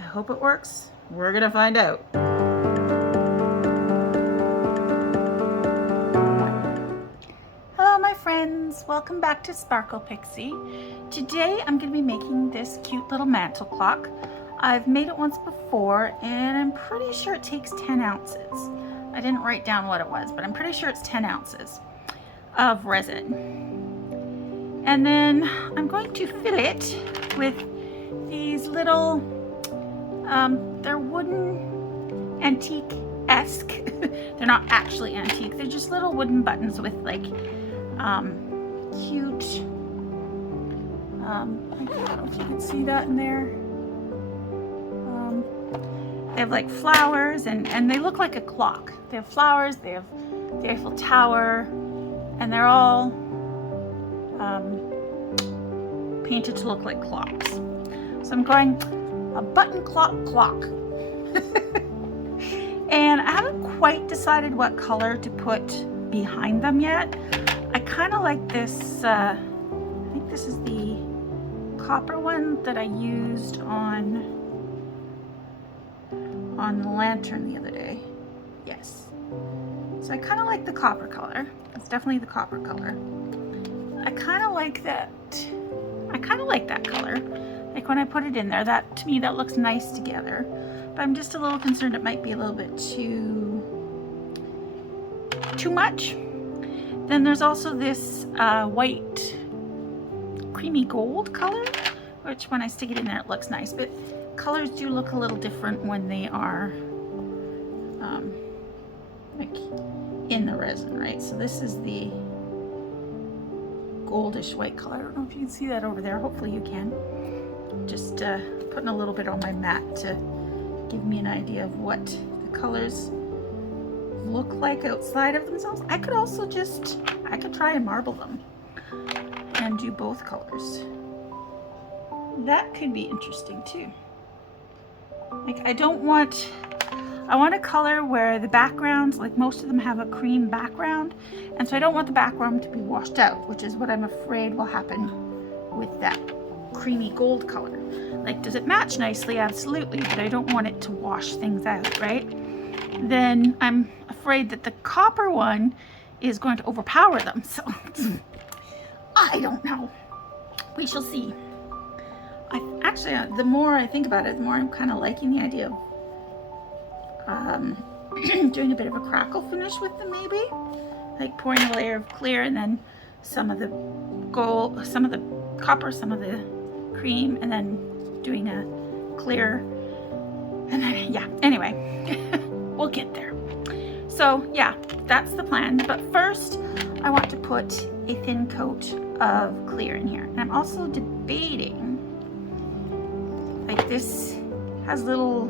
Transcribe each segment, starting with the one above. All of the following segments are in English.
I hope it works. We're gonna find out. Hello my friends, welcome back to Sparkle Pixie. Today I'm going to be making this cute little mantle clock. I've made it once before and I'm pretty sure it takes 10 ounces. I didn't write down what it was, but I'm pretty sure it's 10 ounces of resin. And then I'm going to fill it with these little, they're wooden antique-esque. They're not actually antique, they're just little wooden buttons with like cute, I don't know if you can see that in there. They have like flowers and they look like a clock. They have flowers, they have the Eiffel Tower, and they're all painted to look like clocks. So I'm going a button clock. And I haven't quite decided what color to put behind them yet. I kind of like this, I think this is the copper one that I used on the lantern the other day. Yes. So I kind of like the copper color. It's definitely the copper color. I kind of like that. I kind of like that color. Like when I put it in there, that to me that looks nice together. But I'm just a little concerned it might be a little bit too much. Then there's also this white creamy gold color, which when I stick it in there it looks nice, but colors do look a little different when they are like in the resin, right? So this is the goldish white color. I don't know if you can see that over there. Hopefully you can. Just putting a little bit on my mat to give me an idea of what the colors look like outside of themselves. I could also I could try and marble them and do both colors. That could be interesting too. Like I want a color where the backgrounds, like most of them have a cream background, and so I don't want the background to be washed out, which is what I'm afraid will happen with that creamy gold color. Like, does it match nicely? Absolutely, but I don't want it to wash things out, right? Then I'm afraid that the copper one is going to overpower them, so I don't know. We shall see. Actually, the more I think about it, the more I'm kind of liking the idea of doing a bit of a crackle finish with them, maybe. Like pouring a layer of clear and then some of the gold, some of the copper, some of the cream, and then doing a clear. And then, yeah, anyway, we'll get there. So yeah, that's the plan. But first, I want to put a thin coat of clear in here. And I'm also debating, like this has little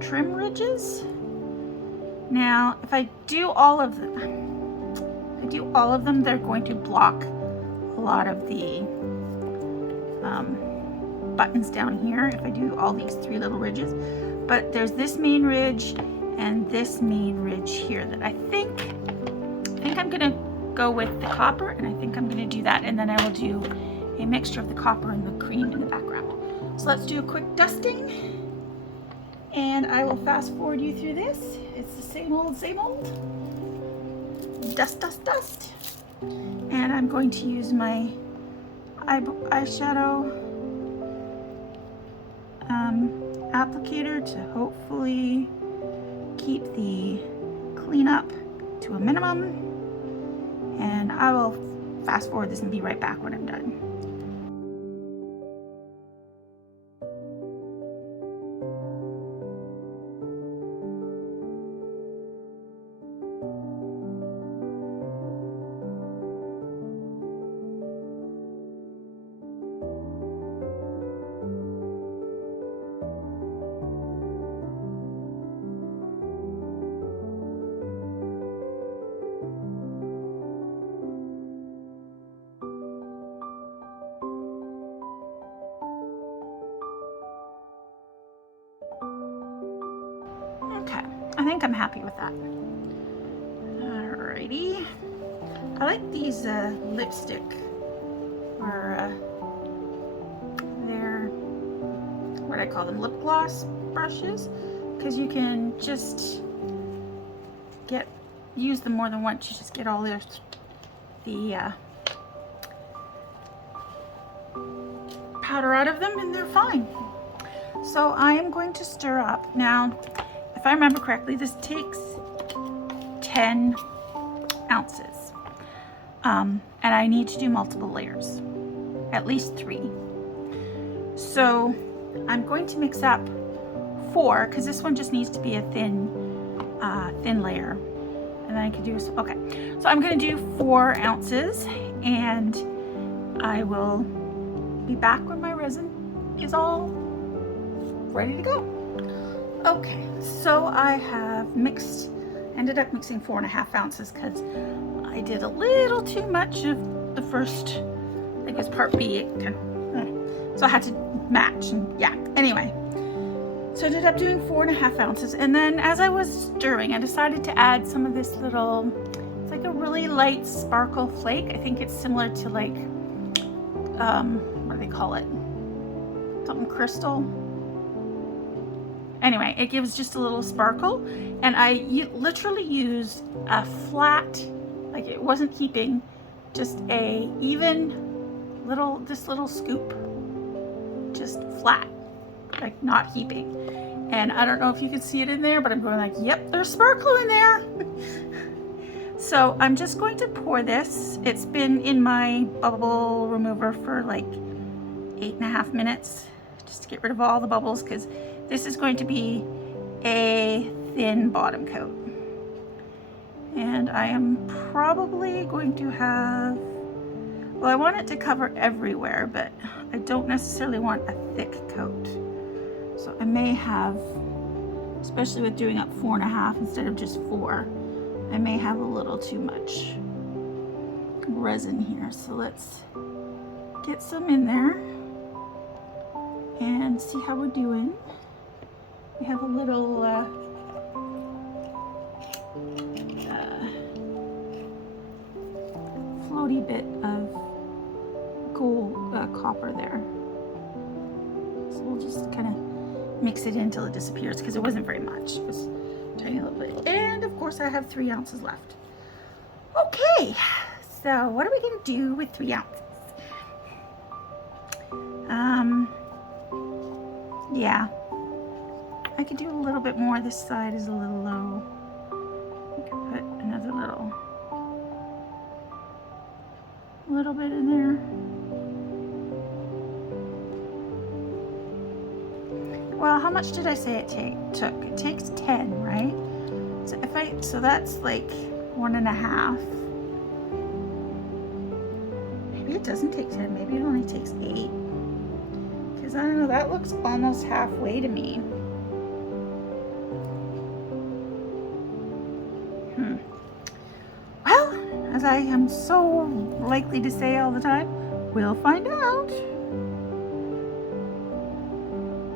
trim ridges. Now, if I do all of them, they're going to block a lot of the buttons down here if I do all these three little ridges. But there's this main ridge and this main ridge here that I think I'm gonna go with the copper, and I think I'm gonna do that, and then I will do a mixture of the copper and the cream in the background. So let's do a quick dusting. And I will fast forward you through this. It's the same old, dust, dust, dust. And I'm going to use my eyeshadow applicator to hopefully keep the cleanup to a minimum. And I will fast forward this and be right back when I'm done. Okay, I think I'm happy with that. Alrighty. I like these lipstick, or they're what I call them, lip gloss brushes, because you can just use them more than once. You just get all the powder out of them and they're fine. So I am going to stir up. Now, if I remember correctly, this takes 10 ounces. And I need to do multiple layers, at least 3. So I'm going to mix up 4, because this one just needs to be a thin layer. And then I could do, okay. So I'm gonna do 4 ounces, and I will be back when my resin is all ready to go. Okay, so I have ended up mixing 4.5 ounces because I did a little too much of the first, I guess part B, so I had to match, and yeah, anyway. So I ended up doing 4.5 ounces, and then as I was stirring, I decided to add some of this little, it's like a really light sparkle flake. I think it's similar to like, what do they call it? Something crystal. Anyway, it gives just a little sparkle, and I literally used a flat, like it wasn't heaping, just a even this little scoop, just flat, like not heaping. And I don't know if you can see it in there, but I'm going like, yep, there's sparkle in there. So I'm just going to pour this. It's been in my bubble remover for like 8.5 minutes, just to get rid of all the bubbles, because this is going to be a thin bottom coat. And I am probably going to have, well, I want it to cover everywhere, but I don't necessarily want a thick coat. So I may have, especially with doing up 4.5 instead of just 4, I may have a little too much resin here. So let's get some in there and see how we're doing. We have a little floaty bit of gold copper there. So we'll just kind of mix it in until it disappears, because it wasn't very much. It was a tiny little bit. And of course I have 3 ounces left. Okay, so what are we going to do with 3 ounces? Yeah, I could do a little bit more. This side is a little low. I could put another little bit in there. Well, how much did I say it took? It takes 10, right? So that's like 1.5. Maybe it doesn't take 10. Maybe it only takes 8. Because I don't know, that looks almost halfway to me. Well, as I am so likely to say all the time, we'll find out.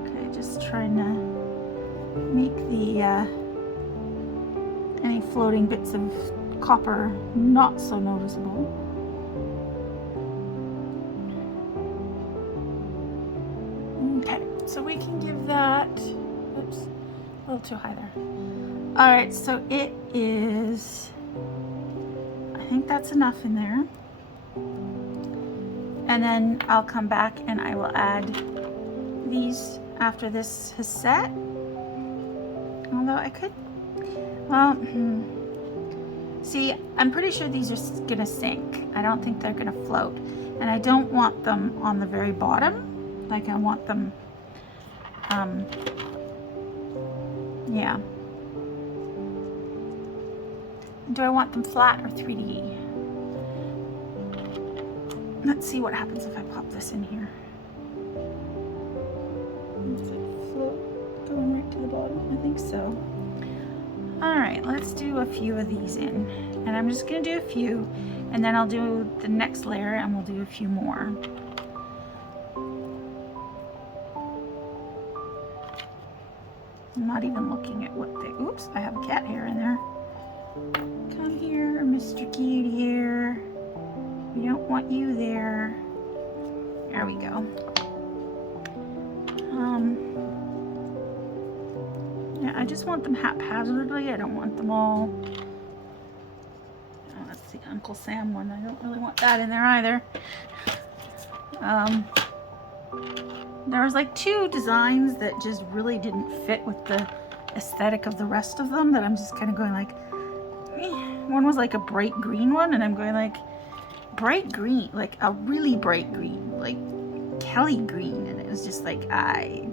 Okay, just trying to make the any floating bits of copper not so noticeable. Okay, so we can give that, oops, a little too high there. All right, so it is, I think that's enough in there. And then I'll come back and I will add these after this has set. Although I could, well, see, I'm pretty sure these are gonna sink. I don't think they're gonna float. And I don't want them on the very bottom. Like I want them, yeah. Do I want them flat or 3D? Let's see what happens if I pop this in here. Does it float going right to the bottom? I think so. All right, let's do a few of these in. And I'm just gonna do a few, and then I'll do the next layer and we'll do a few more. I'm not even looking at what they, oops, I have a cat hair in there. Come here, Mr. Cute Hair. We don't want you there. There we go. Yeah, I just want them haphazardly. I don't want them all. Oh, that's the Uncle Sam one. I don't really want that in there either. There was like 2 designs that just really didn't fit with the aesthetic of the rest of them that I'm just kind of going like, eh. One was like a bright green one, and I'm going like, bright green, like a really bright green, like Kelly green, and it was just like, I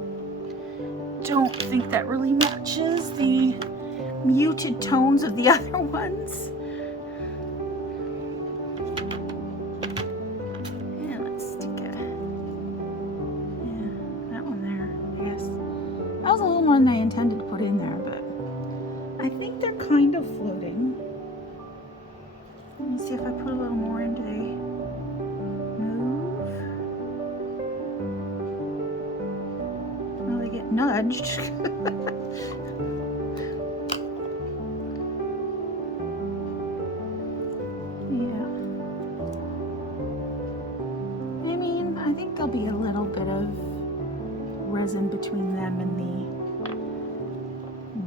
don't think that really matches the muted tones of the other ones. And let's stick a, yeah, that one there, I guess. That was a little more than I intended to put in there, but I think they're kind of floating. Let me see if I put a little more in. Do they move? Oh, they get nudged. Yeah. I mean, I think there'll be a little bit of resin between them and the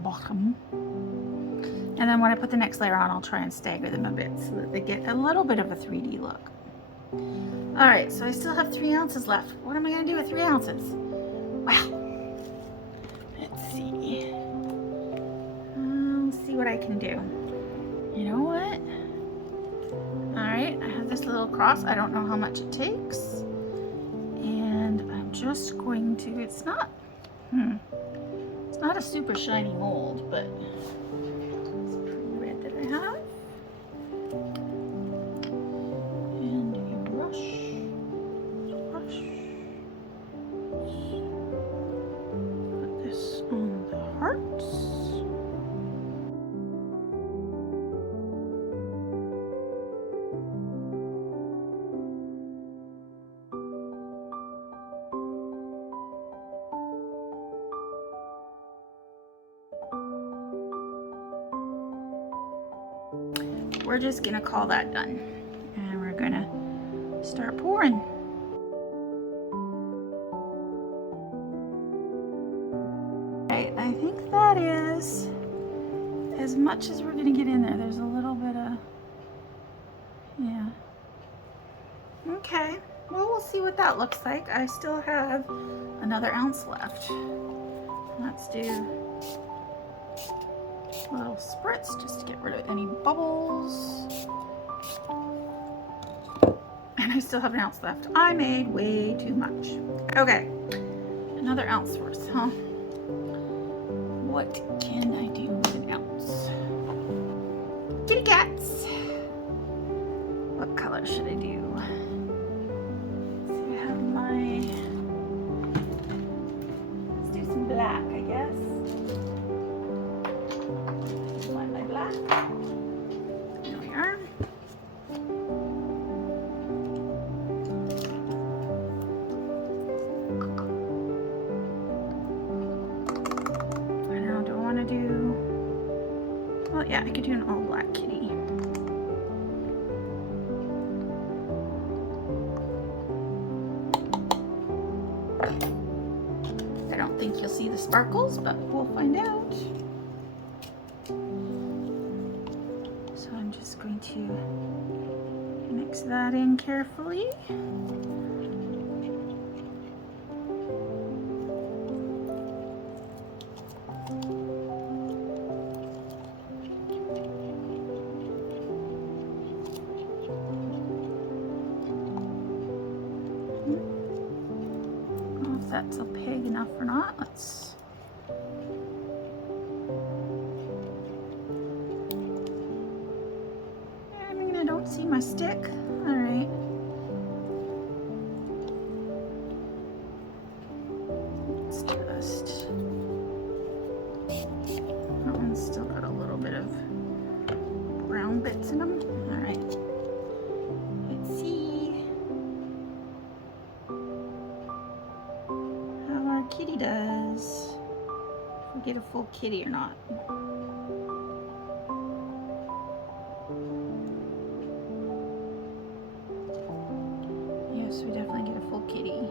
bottom. And then when I put the next layer on, I'll try and stagger them a bit so that they get a little bit of a 3D look. All right, so I still have 3 ounces left. What am I gonna do with 3 ounces? Well, let's see. Let's see what I can do. You know what? All right, I have this little cross. I don't know how much it takes. And I'm just going to, it's not a super shiny mold, but have. And a brush. Put this on the hearts. We're just gonna call that done, and we're gonna start pouring. Right, I think that is as much as we're gonna get in there. There's a little bit of, yeah. Okay, well, we'll see what that looks like. I still have another ounce left. Let's do a little spritz just to get rid of any bubbles. And I still have an ounce left. I made way too much. Okay, another ounce worth, huh? What can I do with an ounce? Kitty cats! What color should I do? So I have my, let's do some black, I guess. Find my black. There we are. Now, do I want to do, well, yeah, I could do an all black kitty. I don't think you'll see the sparkles, but we'll find out. So I'm just going to mix that in carefully. I don't know if that's opaque enough or not. Let's I don't see my stick. All right. Let's just, that one's still got a little bit of brown bits in them. All right. Let's see how our kitty does. If we get a full kitty or not. Yes, we definitely get a full kitty.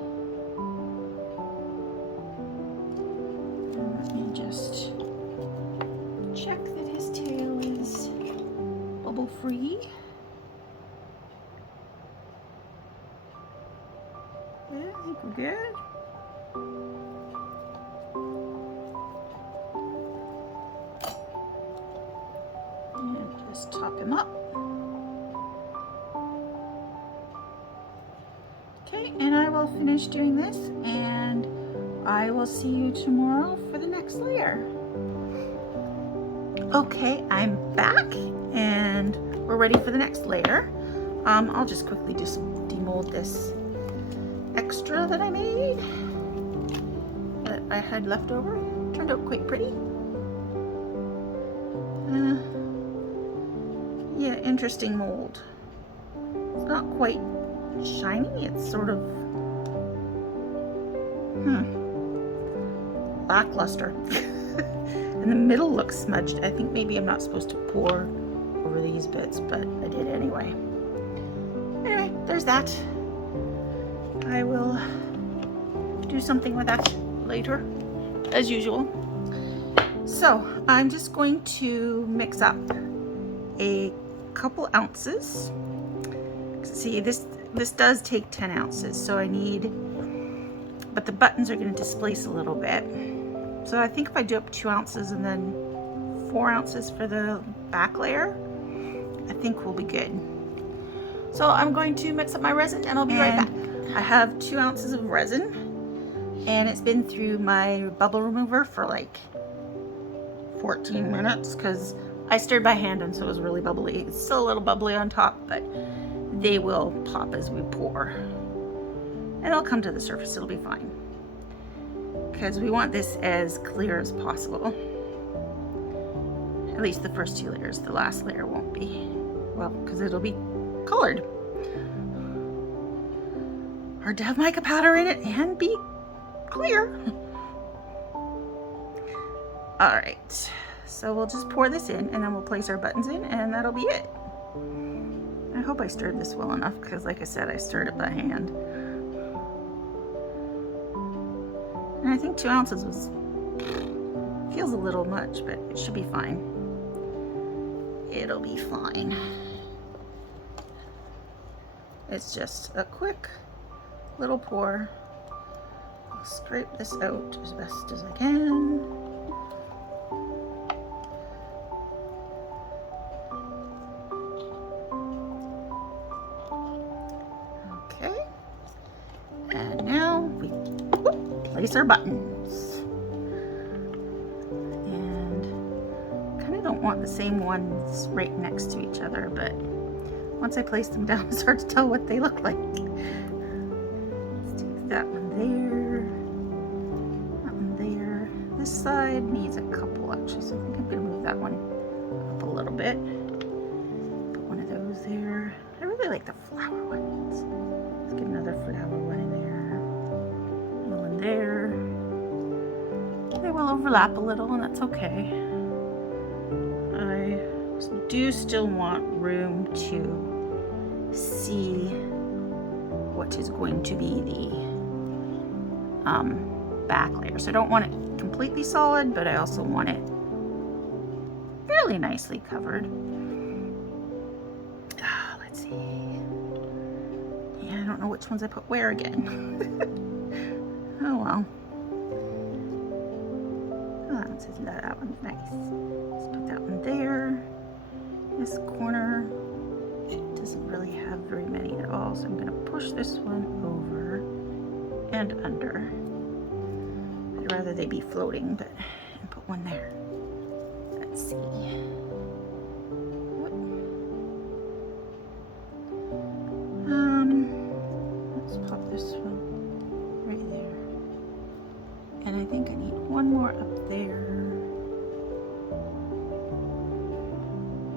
just check that his tail is bubble free. Yeah, I think we're good. And just top him up. Okay, and I will finish doing this, and I will see you tomorrow for the next layer. Okay, I'm back, and we're ready for the next layer. I'll just quickly just demold this extra that I made, that I had left over. Turned out quite pretty. Yeah, interesting mold. It's not quite shiny, it's sort of lackluster. And the middle looks smudged. I think maybe I'm not supposed to pour over these bits, but I did anyway. Anyway, there's that. I will do something with that later, as usual. So I'm just going to mix up a couple ounces. See, this does take 10 ounces, so I need, but the buttons are going to displace a little bit. So I think if I do up 2 ounces and then 4 ounces for the back layer, I think we'll be good. So I'm going to mix up my resin and I'll be right back. I have 2 ounces of resin, and it's been through my bubble remover for like 14 minutes because I stirred by hand and so it was really bubbly. It's still a little bubbly on top, but they will pop as we pour. And it'll come to the surface, it'll be fine. Because we want this as clear as possible. At least the first 2 layers, the last layer won't be. Well, because it'll be colored. Hard to have mica powder in it and be clear. Alright, so we'll just pour this in and then we'll place our buttons in and that'll be it. I hope I stirred this well enough because like I said, I stirred it by hand. And I think 2 ounces feels a little much, but it should be fine. It'll be fine. It's just a quick little pour. I'll scrape this out as best as I can. Okay. And now we place our buttons. And kind of don't want the same ones right next to each other, but once I place them down, it's hard to tell what they look like. Let's take that one there, that one there. This side needs a couple actually, so I think I'm gonna move that one up a little bit. Put one of those there. I really like the flower ones. Let's get another flower one in there. One there. They will overlap a little, and that's okay. I do still want room to see what is going to be the back layer. So I don't want it completely solid, but I also want it fairly nicely covered. Let's see. Yeah, I don't know which ones I put where again. Oh well. Oh, that one's nice. Let's put that one there. This corner doesn't really have very many at all, so I'm going to push this one over and under. I'd rather they be floating, but and put one there. Let's see. Let's pop this one right there. And I think I need one more up there.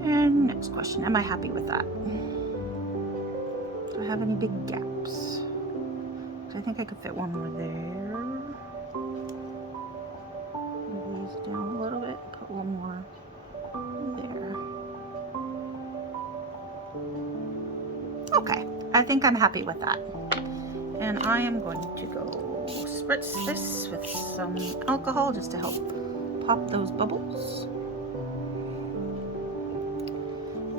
And next question, am I happy with that? Do I have any big gaps? I think I could fit one more there. Move these down a little bit, put one more there. Okay, I think I'm happy with that. And I am going to go spritz this with some alcohol just to help pop those bubbles.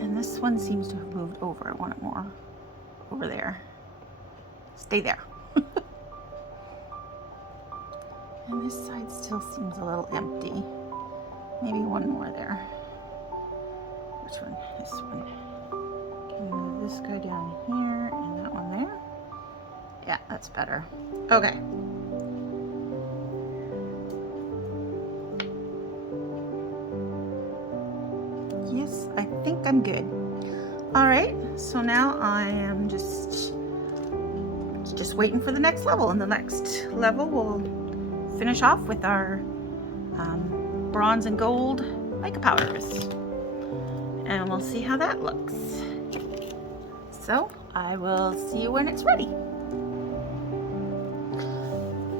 And this one seems to have moved over. I want it more over there. Stay there. And this side still seems a little empty. Maybe one more there. Which one? This one. Can we move this guy down here and that one there? Yeah, that's better. Okay. Yes, I think I'm good. All right, so now I am just waiting for the next level, and the next level we'll finish off with our bronze and gold mica powders, and we'll see how that looks. So I will see you when it's ready.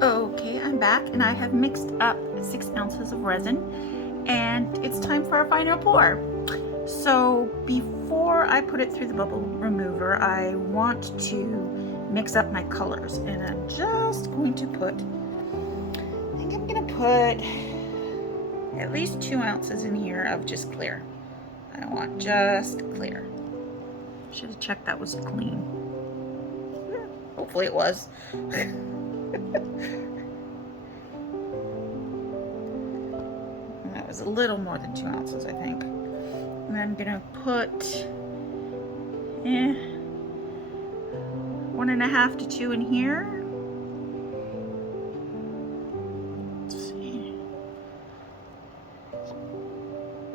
Okay, I'm back, and I have mixed up 6 ounces of resin, and it's time for our final pour. So before I put it through the bubble remover, I want to mix up my colors, and I'm just going to put, I think I'm going to put at least 2 ounces in here of just clear. I want just clear. Should have checked that was clean. Hopefully it was. That was a little more than 2 ounces, I think. And I'm gonna put 1.5 to 2 in here. Let's see.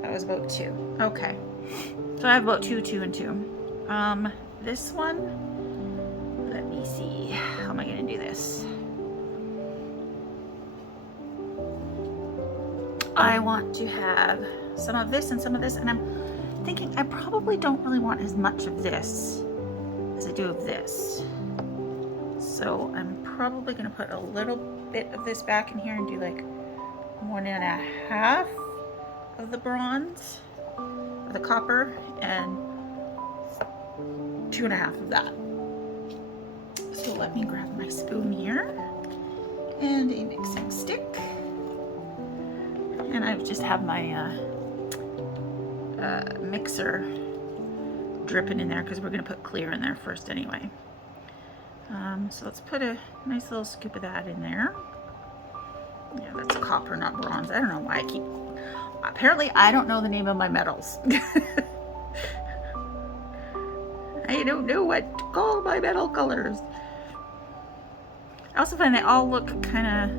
That was about 2. Okay. So I have about 2, 2, and 2. This one, let me see. How am I gonna do this? I want to have some of this and some of this, and I'm thinking I probably don't really want as much of this as I do of this. So I'm probably going to put a little bit of this back in here and do like 1.5 of the bronze, or the copper, and 2.5 of that. So let me grab my spoon here and a mixing stick. And I just have my mixer dripping in there because we're going to put clear in there first anyway. So let's put a nice little scoop of that in there. Yeah, that's copper, not bronze. I don't know why I keep... Apparently, I don't know the name of my metals. I don't know what to call my metal colors. I also find they all look kind of...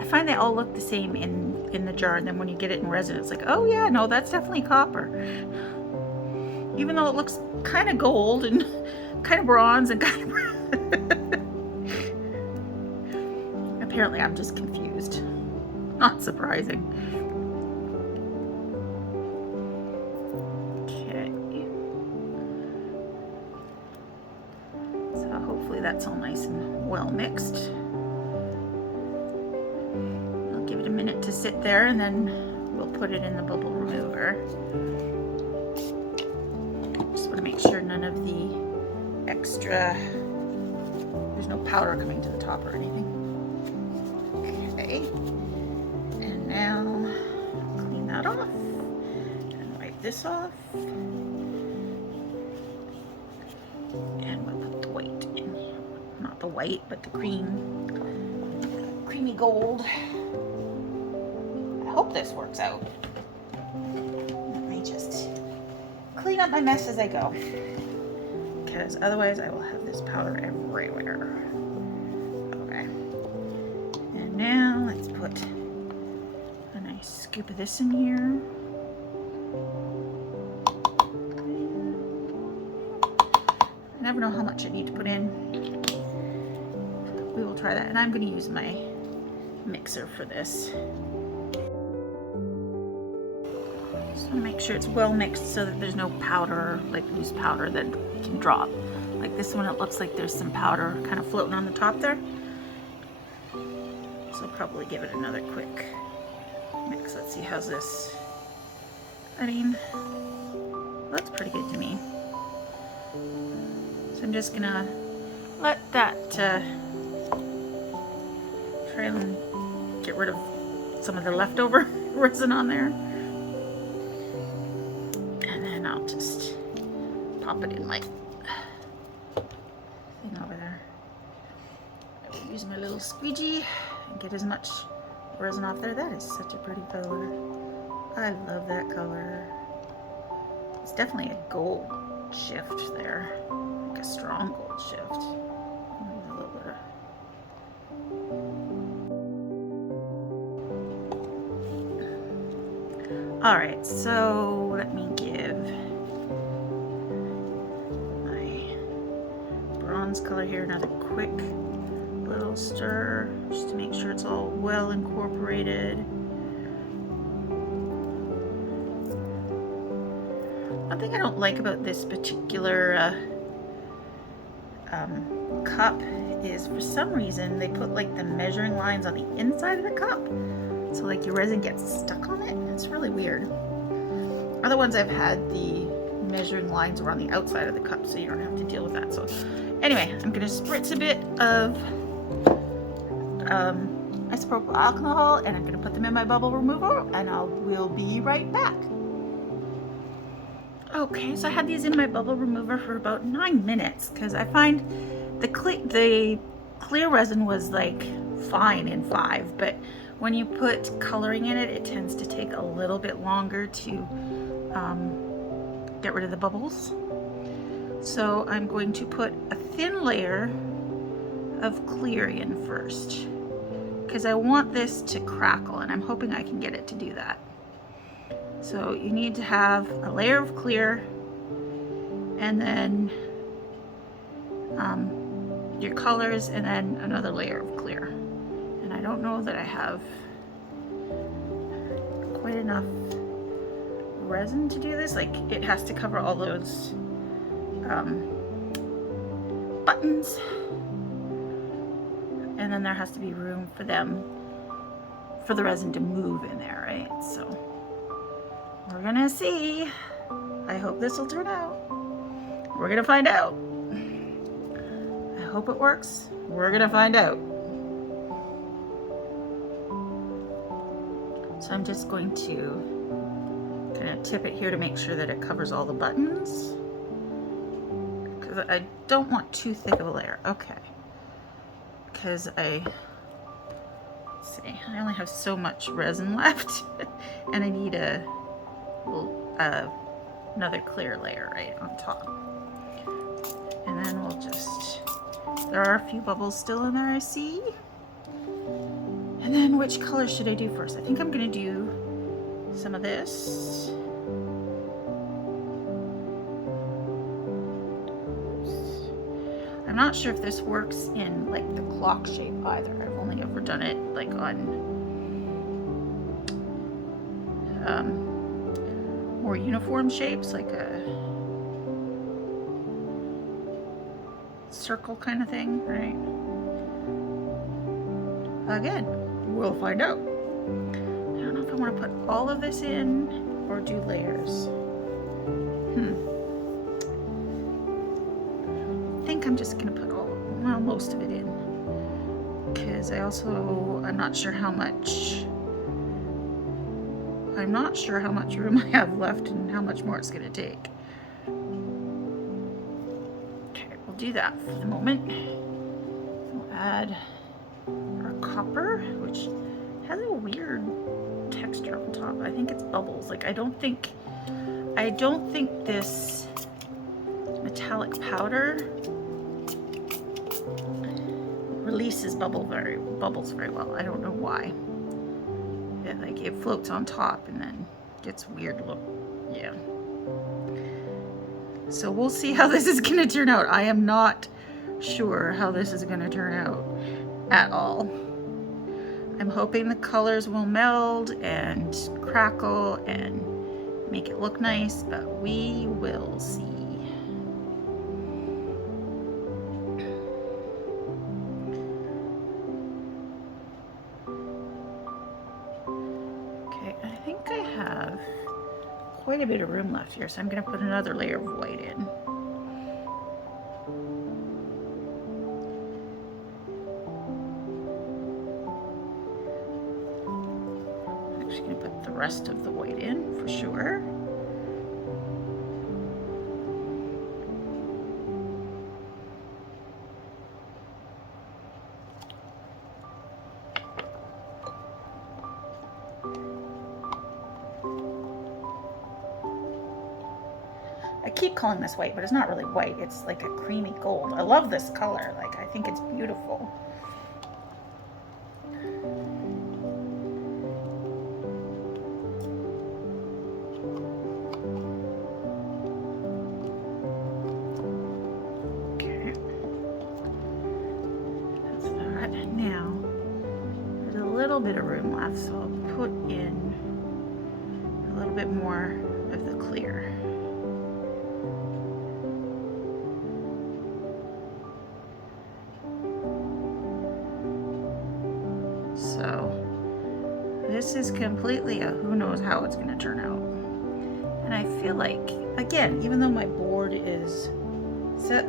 I find they all look the same in the jar, and then when you get it in resin, it's like, oh yeah, no, that's definitely copper. Even though it looks kind of gold and kind of bronze and kind of... Apparently I'm just confused. Not surprising. Okay. So hopefully that's all nice and well mixed. Give it a minute to sit there, and then we'll put it in the bubble remover. Just want to make sure none of the extra, there's no powder coming to the top or anything. Okay, and now clean that off and wipe this off, and we'll put the white in here. Not the white, but the creamy gold. I hope this works out. Let me just clean up my mess as I go, because otherwise I will have this powder everywhere. Okay. And now let's put a nice scoop of this in here. I never know how much I need to put in. We will try that, and I'm going to use my mixer for this. Just want to make sure it's well mixed so that there's no powder, like loose powder that can drop. Like this one, it looks like there's some powder kind of floating on the top there. So I'll probably give it another quick mix. Let's see, how's this? I mean, that's pretty good to me. So I'm just gonna let that try and get rid of some of the leftover resin on there. And then I'll just pop it in my thing over there. I will use my little squeegee and get as much resin off there. That is such a pretty color. I love that color. It's definitely a gold shift there, like a strong gold shift. A little bit of... All right, so let me give my bronze color here another quick little stir, just to make sure it's all well incorporated. One thing I don't like about this particular cup is, for some reason, they put like the measuring lines on the inside of the cup, so like your resin gets stuck on it. It's really weird. Other ones I've had, the measuring lines are on the outside of the cup, so you don't have to deal with that. So anyway, I'm gonna spritz a bit of isopropyl alcohol, and I'm gonna put them in my bubble remover, and we'll be right back. Okay, so I had these in my bubble remover for about 9 minutes, because I find the clear resin was like fine in 5, but when you put coloring in it, it tends to take a little bit longer to get rid of the bubbles. So I'm going to put a thin layer of clear in first, because I want this to crackle, and I'm hoping I can get it to do that. So you need to have a layer of clear, and then your colors, and then another layer of clear. And I don't know that I have quite enough resin to do this. Like, it has to cover all those buttons, and then there has to be room for the resin to move in there, right? So we're gonna see. I hope this will turn out. We're gonna find out. I hope it works. We're gonna find out. So I'm just going to kind of tip it here to make sure that it covers all the buttons, because I don't want too thick of a layer. Okay, because let's see, I only have so much resin left, and I need another clear layer right on top. And then we'll just, there are a few bubbles still in there, I see. And then which color should I do first? I think I'm gonna do some of this. I'm not sure if this works in like the clock shape either. I've only ever done it like on more uniform shapes, like a circle kind of thing, right? Again, we'll find out. I don't know if I want to put all of this in or do layers. I think I'm just gonna put most of it in, because I'm not sure how much room I have left and how much more it's gonna take. Okay, we'll do that for the moment. We'll add our copper, which has a weird texture on top. I think it's bubbles. Like, I don't think this metallic powder releases bubbles very well. I don't know why. It floats on top and then gets weird look. Yeah. So we'll see how this is gonna turn out. I am not sure how this is gonna turn out at all. I'm hoping the colors will meld and crackle and make it look nice, but we will see. Okay, I think I have quite a bit of room left here, so I'm going to put another layer of white in. just gonna put the rest of the white in for sure. I keep calling this white, but it's not really white. It's like a creamy gold. I love this color. Like, I think it's beautiful. Okay. That's that. Now, there's a little bit of room left, so I'll put in a little bit more of the clear. So this is completely a who knows how it's going to turn out. And I feel like, again, even though my board is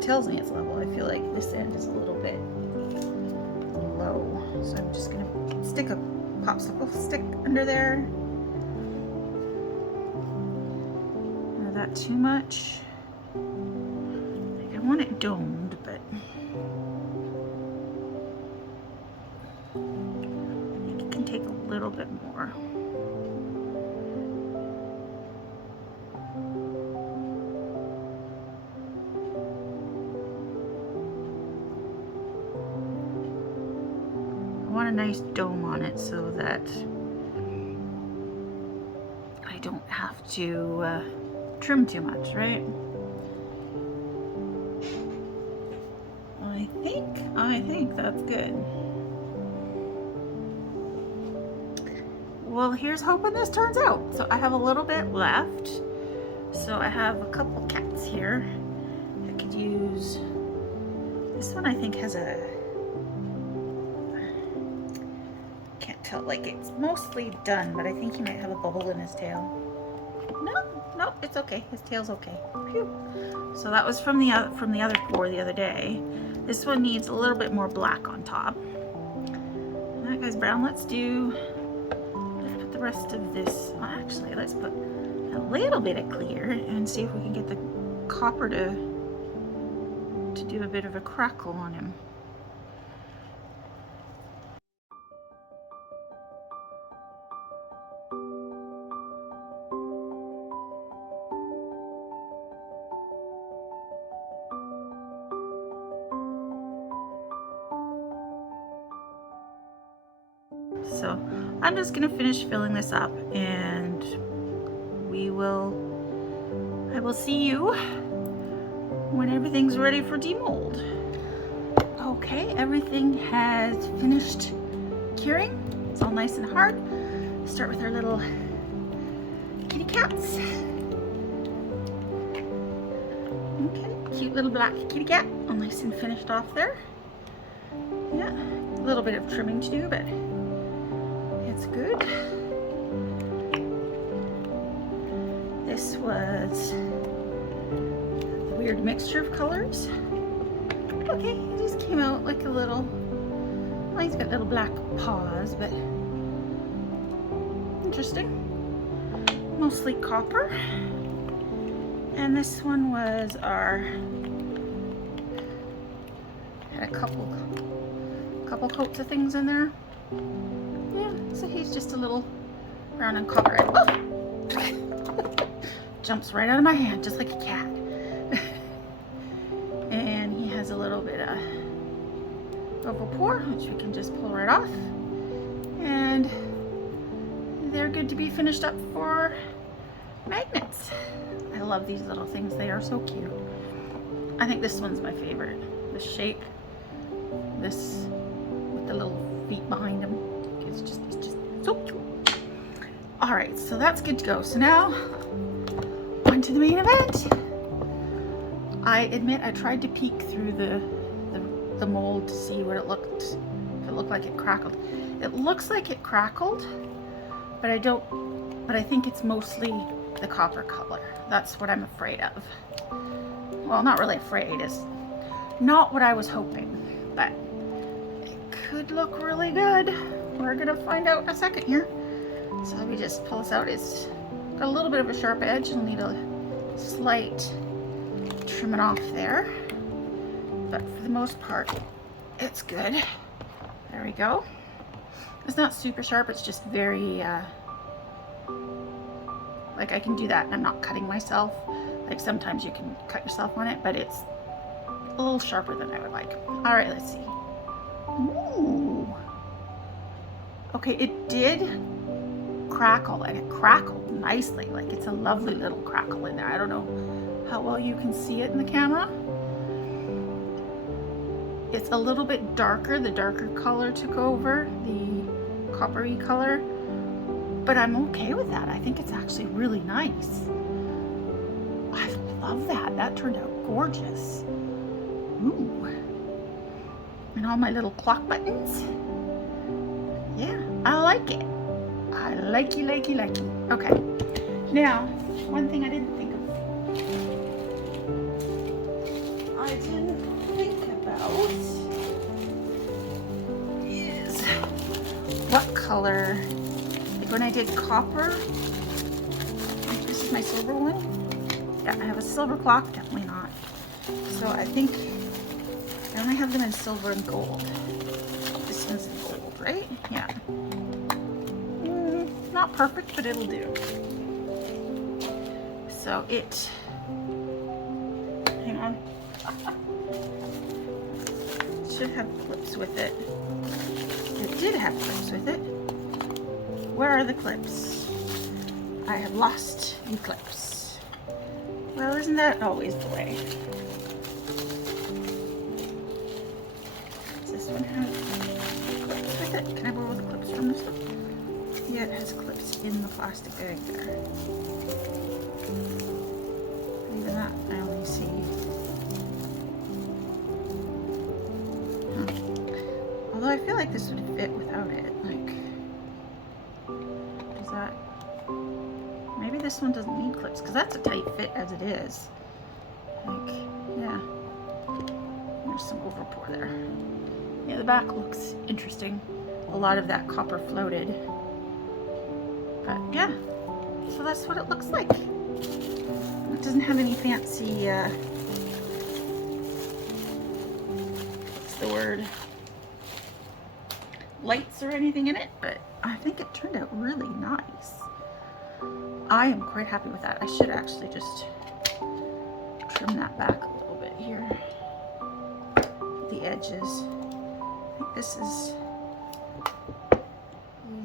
tells me it's level, I feel like this end is a little bit low. So I'm just going to stick a popsicle stick under there. Is that too much? I want it domed, but take a little bit more. I want a nice dome on it so that I don't have to trim too much, right? I think that's good. Well, here's hoping this turns out. So I have a little bit left. So I have a couple cats here. I could use, this one I think has a, can't tell, like it's mostly done, but I think he might have a bubble in his tail. No, it's okay. His tail's okay. Phew. So that was from the other pour the other day. This one needs a little bit more black on top. And that guy's brown. Let's put the rest of this. Well, actually, let's put a little bit of clear and see if we can get the copper to do a bit of a crackle on him. So I'm just gonna finish filling this up, and I will see you when everything's ready for demold. Okay, everything has finished curing. It's all nice and hard. Start with our little kitty cats. Okay, cute little black kitty cat, all nice and finished off there. Yeah, a little bit of trimming to do, but it's good. This was a weird mixture of colors. Okay, he just came out like a little, well, he's got little black paws, but interesting. Mostly copper. And this one was had a couple coats of things in there. Yeah, so he's just a little brown and copper. Oh! Jumps right out of my hand, just like a cat. And he has a little bit of a pour, which we can just pull right off. And they're good to be finished up for magnets. I love these little things. They are so cute. I think this one's my favorite. The shape, this with the little feet behind him. It's just so cute. All right, so that's good to go. So now on to the main event. I admit I tried to peek through the mold to see what it looked, if it looked like it crackled. It looks like it crackled, but I think it's mostly the copper color. That's what I'm afraid of. Well, not really afraid, it's not what I was hoping, but it could look really good. We're gonna find out in a second here. So let me just pull this out. It's got a little bit of a sharp edge and need a slight trim it off there. But for the most part, it's good. There we go. It's not super sharp, it's just very, like I can do that and I'm not cutting myself. Like sometimes you can cut yourself on it, but it's a little sharper than I would like. All right, let's see. Ooh. Okay, it did crackle and it crackled nicely. Like it's a lovely little crackle in there. I don't know how well you can see it in the camera. It's a little bit darker. The darker color took over, the coppery color, but I'm okay with that. I think it's actually really nice. I love that. That turned out gorgeous. Ooh. And all my little clock buttons. Yeah, I like it. I likey, likey, likey. Okay. Now, one thing I didn't think about is what color. Like when I did copper, this is my silver one. Yeah, I have a silver clock, definitely not. So I think I only have them in silver and gold. This one's in gold, right? Yeah. Not perfect, but it'll do. So it, hang on. It should have clips with it. It did have clips with it. Where are the clips? I have lost the clips. Well, isn't that always the way? Does this one have clips with it? Can I borrow the clips from this one? Yeah, it has clips in the plastic bag there. Even that, I only see. Huh. Although I feel like this would fit without it. Like, does that? Maybe this one doesn't need clips because that's a tight fit as it is. Like, yeah. There's some overpour there. Yeah, the back looks interesting. A lot of that copper floated. But yeah, so that's what it looks like. It doesn't have any fancy, what's the word, lights or anything in it, but I think it turned out really nice. I am quite happy with that. I should actually just trim that back a little bit here. The edges. I think this is,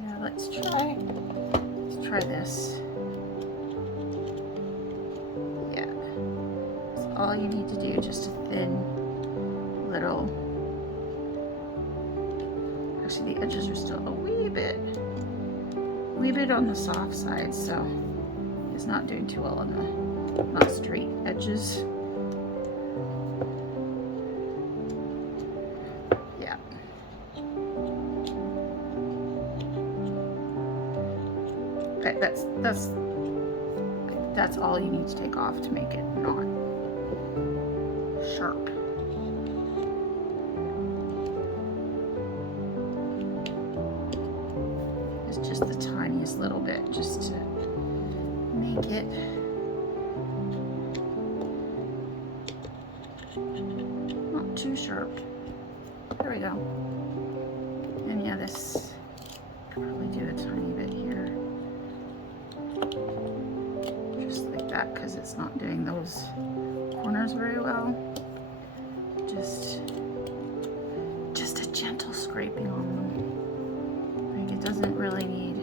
yeah, let's try this. Yeah, that's all you need to do, just a thin little, actually the edges are still a wee bit on the soft side, so it's not doing too well on the not straight edges. Yeah. Okay, that's all you need to take off to make it not sharp. It's just the tiniest little bit, just to make it not too sharp. There we go. And yeah, this could probably do a tiny bit here. Just like that, because it's not doing those corners very well. Just a gentle scraping on them. Like it doesn't really need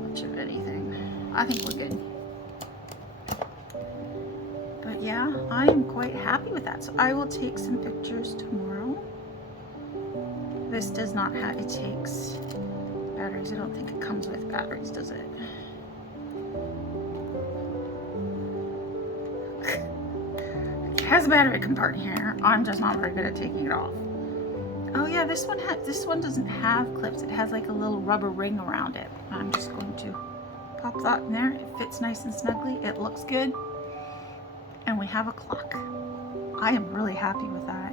much of anything. I think we're good. But yeah, I am quite happy with that. So I will take some pictures tomorrow. This does not have, it takes batteries. I don't think it comes with batteries, does it? It has a battery compartment here. I'm just not very good at taking it off. Oh yeah, this one doesn't have clips. It has like a little rubber ring around it. I'm just going to pop that in there. It fits nice and snugly. It looks good. And we have a clock. I am really happy with that.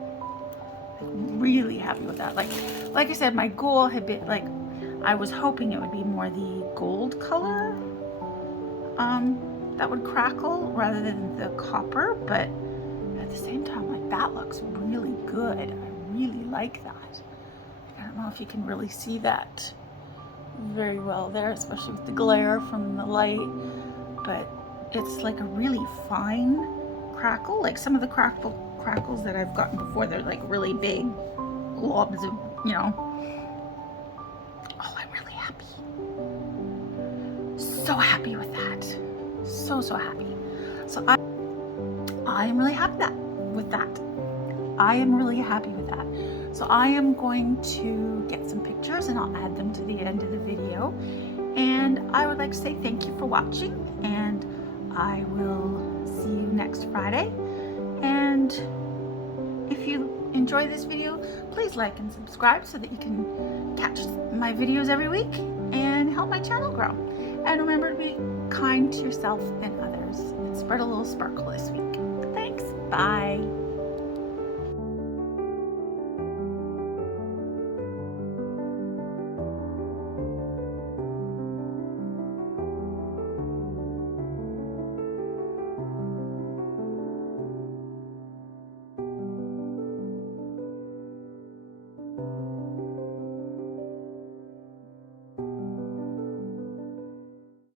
Like, really happy with that. Like I said, my goal had been like I was hoping it would be more the gold color that would crackle rather than the copper, but at the same time, like, that looks really good. I really like that. I don't know if you can really see that very well there, especially with the glare from the light, but it's like a really fine crackle. Like some of the crackles that I've gotten before, they're like really big globs of, you know. Oh, I'm really happy. So happy with that. So happy. So I am really happy with that. I am really happy with that. So I am going to get some pictures and I'll add them to the end of the video. And I would like to say thank you for watching, and I will see you next Friday. And if you enjoy this video, please like and subscribe so that you can catch my videos every week and help my channel grow. And remember to be kind to yourself and others, and spread a little sparkle this week. Thanks. Bye.